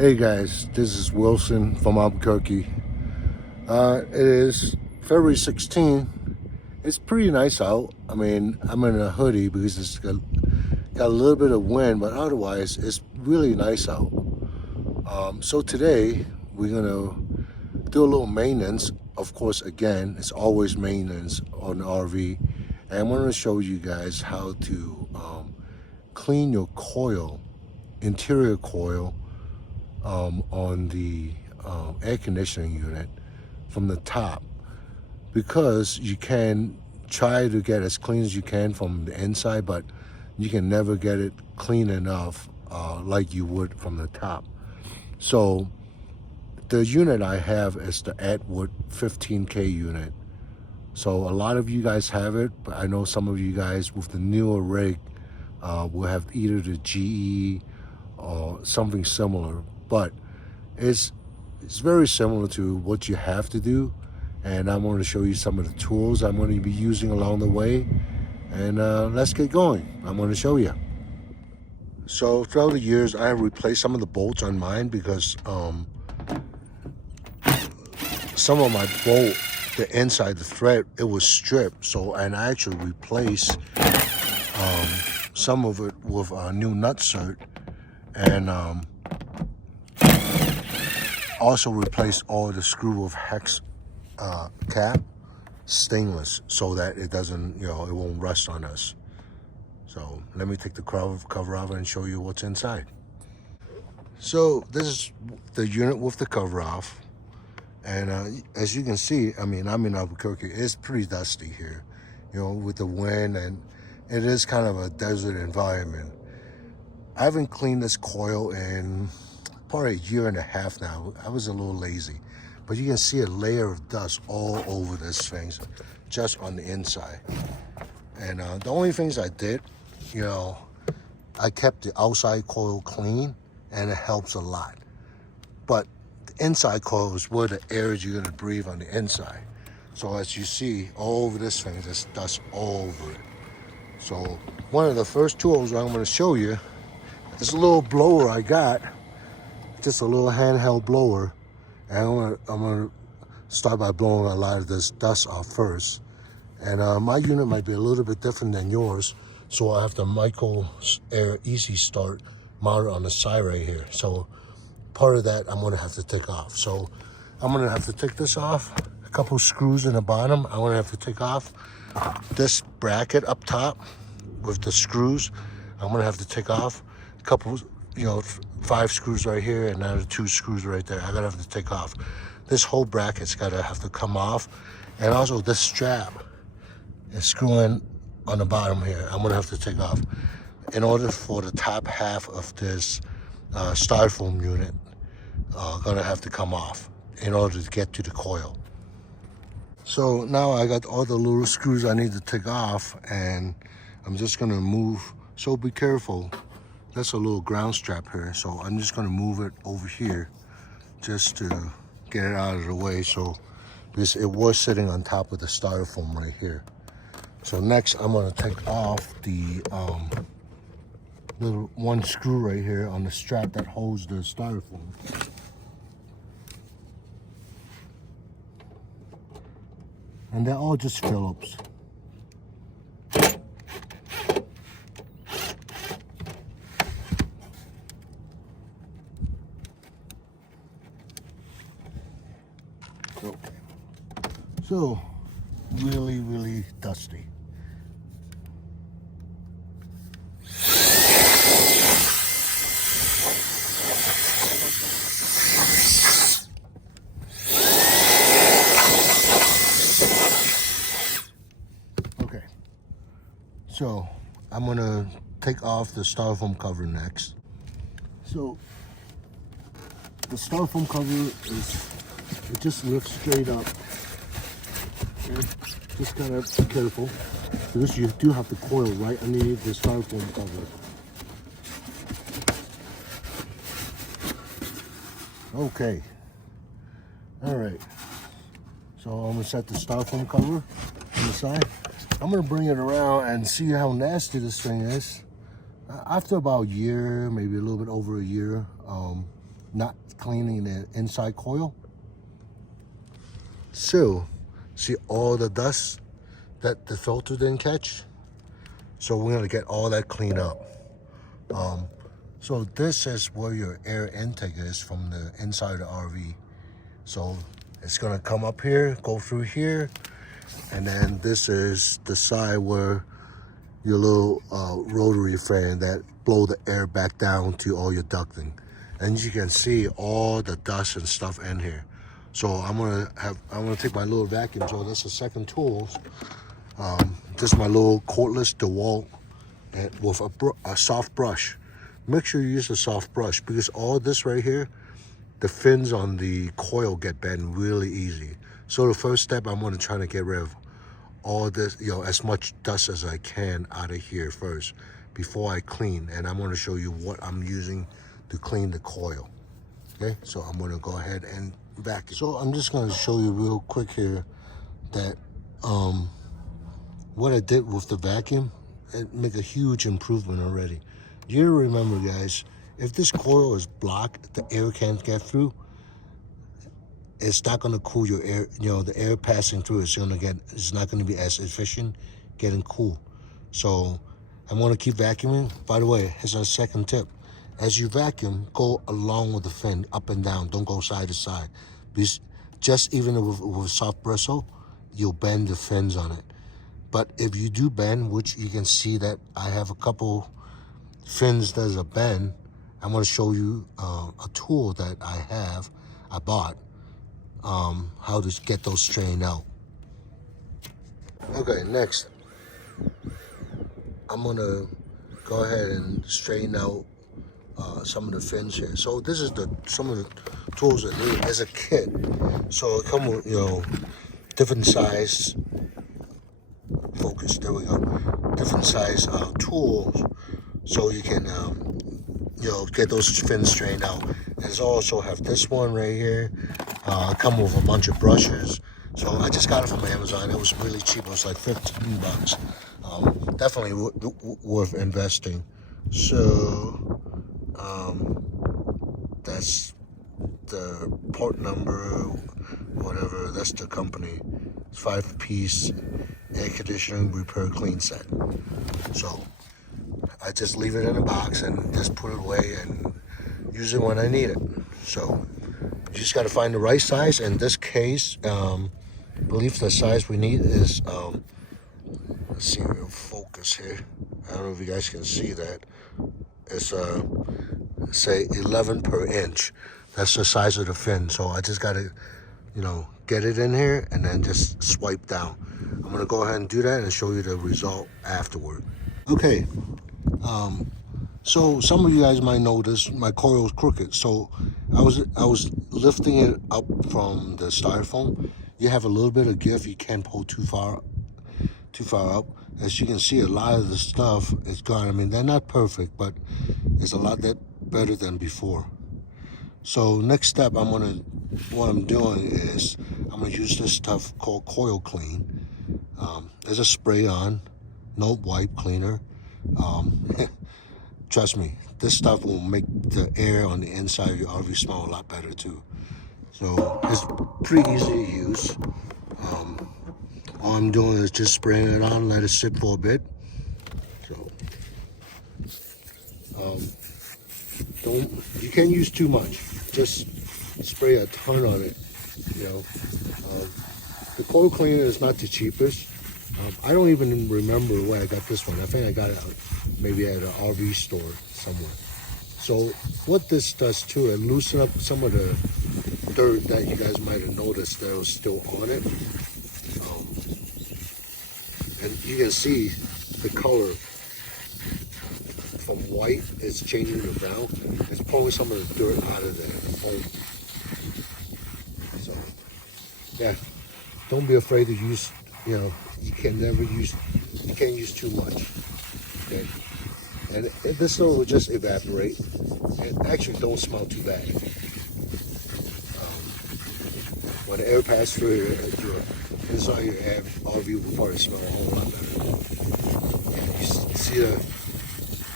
Hey guys, this is Wilson from Albuquerque. It is February 16th. It's pretty nice out. I mean, I'm in a hoodie because it's got a little bit of wind, but otherwise it's really nice out. So today we're gonna do a little maintenance. Of course, again, it's always maintenance on the RV. And I'm gonna show you guys how to clean your coil, interior coil, on the air conditioning unit from the top, because you can try to get as clean as you can from the inside, but you can never get it clean enough like you would from the top. So the unit I have is the Atwood 15K unit. So a lot of you guys have it, but I know some of you guys with the newer rig will have either the GE or something similar, but it's very similar to what you have to do. And I'm going to show you some of the tools I'm going to be using along the way, and let's get going. I'm going to show you. So throughout the years I have replaced some of the bolts on mine because some of my bolt, the inside, the thread, it was stripped. So, and I actually replaced some of it with a new nut and also replaced all the screw with hex cap, stainless, so that it doesn't, it won't rust on us. So let me take the cover off and show you what's inside. So this is the unit with the cover off, and as you can see, I mean, I'm in Albuquerque. It's pretty dusty here, with the wind, and it is kind of a desert environment. I haven't cleaned this coil in probably a year and a half now. I was a little lazy, but you can see a layer of dust all over this thing, just on the inside. And the only things I did, I kept the outside coil clean, and it helps a lot. But the inside coil is where the air is you're gonna breathe on the inside. So as you see, all over this thing, there's dust all over it. So one of the first tools I'm gonna show you, this little blower I got, just a little handheld blower. And I'm gonna start by blowing a lot of this dust off first. And my unit might be a little bit different than yours, so I have the Micro Air Easy Start mounted on the side right here. So part of that I'm gonna have to take off. So I'm gonna have to take this off. A couple screws in the bottom I'm gonna have to take off. This bracket up top with the screws, I'm gonna have to take off. A couple, 5 screws right here, and now the 2 screws right there. I'm gonna have to take off. This whole bracket's gotta have to come off, and also this strap is screwing on the bottom here. I'm gonna have to take off in order for the top half of this styrofoam unit gonna have to come off in order to get to the coil. So now I got all the little screws I need to take off, and I'm just gonna move. So be careful. That's a little ground strap here, so I'm just gonna move it over here just to get it out of the way. So because it was sitting on top of the styrofoam right here. So next I'm gonna take off the little one screw right here on the strap that holds the styrofoam. And they're all just Phillips. Okay. So, really, really dusty. Okay. So, I'm gonna take off the styrofoam cover next. So, the styrofoam cover it just lifts straight up. Okay. Just gotta be careful, because you do have the coil right underneath the styrofoam cover. Okay. All right. So I'm gonna set the styrofoam cover on the side. I'm gonna bring it around and see how nasty this thing is. After about a year, maybe a little bit over a year, not cleaning the inside coil. So, see all the dust that the filter didn't catch? So we're gonna get all that cleaned up. So this is where your air intake is from the inside of the RV. So it's gonna come up here, go through here, and then this is the side where your little rotary fan that blow the air back down to all your ducting. And you can see all the dust and stuff in here. So I'm gonna take my little vacuum. So that's the second tool. This is my little cordless DeWalt with a soft brush. Make sure you use a soft brush because all this right here, the fins on the coil get bent really easy. So the first step, I'm gonna try to get rid of all this, as much dust as I can out of here first before I clean. And I'm gonna show you what I'm using to clean the coil. Okay, so I'm gonna go ahead and vacuum. So I'm just gonna show you real quick here that what I did with the vacuum, it make a huge improvement already. You remember, guys, if this coil is blocked, the air can't get through, it's not going to cool your air. The air passing through it's not going to be as efficient getting cool. So I'm going to keep vacuuming. By the way, here's our second tip. As you vacuum, go along with the fin, up and down. Don't go side to side. Because just even with soft bristle, you'll bend the fins on it. But if you do bend, which you can see that I have a couple fins that are bend, I'm going to show you a tool that I bought, how to get those straightened out. Okay, next, I'm going to go ahead and straighten out some of the fins here. So this is some of the tools that need as a kit. So it comes with, different size, focus, there we go, different size tools, so you can get those fins straightened out. And also have this one right here, come with a bunch of brushes. So I just got it from Amazon. It was really cheap. It was like 15 bucks. Definitely worth investing. So that's the part number, whatever, that's the company. It's 5-piece air conditioning repair clean set. So I just leave it in a box and just put it away and use it when I need it. So you just got to find the right size. In this case, I believe the size we need is, let's see, real focus here. I don't know if you guys can see that. It's say 11 per inch. That's the size of the fin. So I just got to, get it in here and then just swipe down. I'm gonna go ahead and do that and show you the result afterward. Okay, so some of you guys might notice my coil is crooked. So I was lifting it up from the styrofoam. You have a little bit of give. You can't pull too far up. As you can see, a lot of the stuff is gone. I mean, they're not perfect, but it's a lot better than before. So next step, what I'm doing is I'm gonna use this stuff called Coil Clean. There's a spray on, no wipe cleaner. Trust me, this stuff will make the air on the inside of your RV smell a lot better too. So it's pretty easy to use. All I'm doing is just spraying it on, let it sit for a bit. So you can't use too much. Just spray a ton on it. The coil cleaner is not the cheapest. I don't even remember where I got this one. I think I got it maybe at an RV store somewhere. So what this does too, it loosens up some of the dirt that you guys might have noticed that was still on it. And you can see the color from white, it's changing to brown. It's pulling some of the dirt out of there. So, yeah, don't be afraid to use, you can't use too much. Okay? And this will just evaporate. It actually don't smell too bad. When the air passes through your inside your RV will probably smell a whole lot better. And you see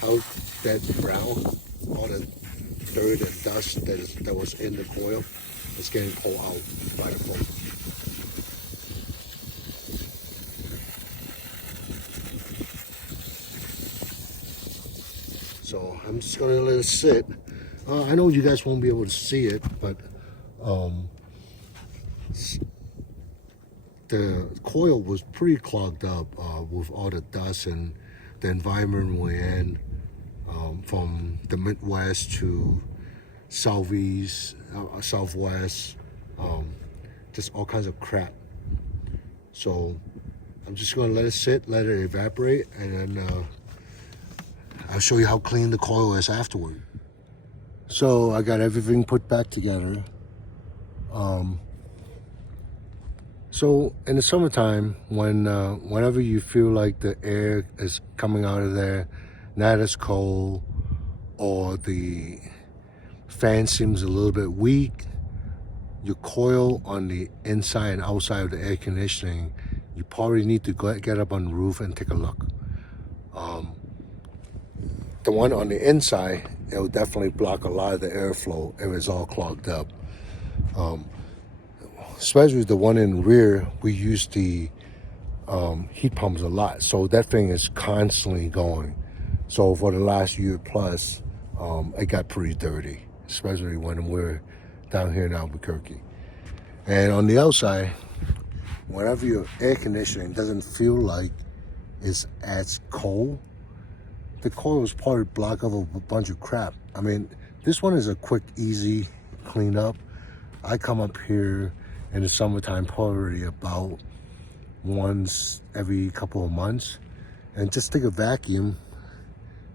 how that brown, all the dirt and dust that was in the coil is getting pulled out by the pump. So I'm just gonna let it sit. I know you guys won't be able to see it, but the coil was pretty clogged up with all the dust and the environment we're in, from the Midwest to Southeast, Southwest, just all kinds of crap. So I'm just gonna let it sit, let it evaporate, and then I'll show you how clean the coil is afterward. So I got everything put back together. So in the summertime, whenever you feel like the air is coming out of there, not as cold, or the fan seems a little bit weak, your coil on the inside and outside of the air conditioning, you probably need to get up on the roof and take a look. The one on the inside, it will definitely block a lot of the airflow if it's all clogged up. Especially the one in the rear, we use the heat pumps a lot, so that thing is constantly going. So for the last year plus, it got pretty dirty, especially when we're down here in Albuquerque. And on the outside, whenever your air conditioning doesn't feel like it's as cold, the coil is probably blocked up with a bunch of crap. I mean, this one is a quick, easy cleanup. I come up here in the summertime probably about once every couple of months and just take a vacuum.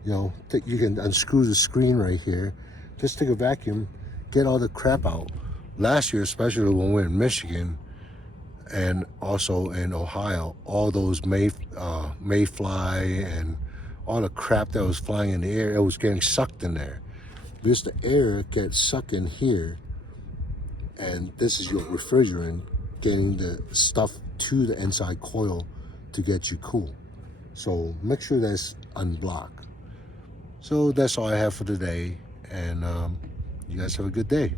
You know, you can unscrew the screen right here. Just take a vacuum, get all the crap out. Last year, especially when we were in Michigan and also in Ohio, all those mayfly and all the crap that was flying in the air, it was getting sucked in there. Because the air gets sucked in here, and this is your refrigerant getting the stuff to the inside coil to get you cool. So make sure that's unblocked. So that's all I have for today, and you guys have a good day.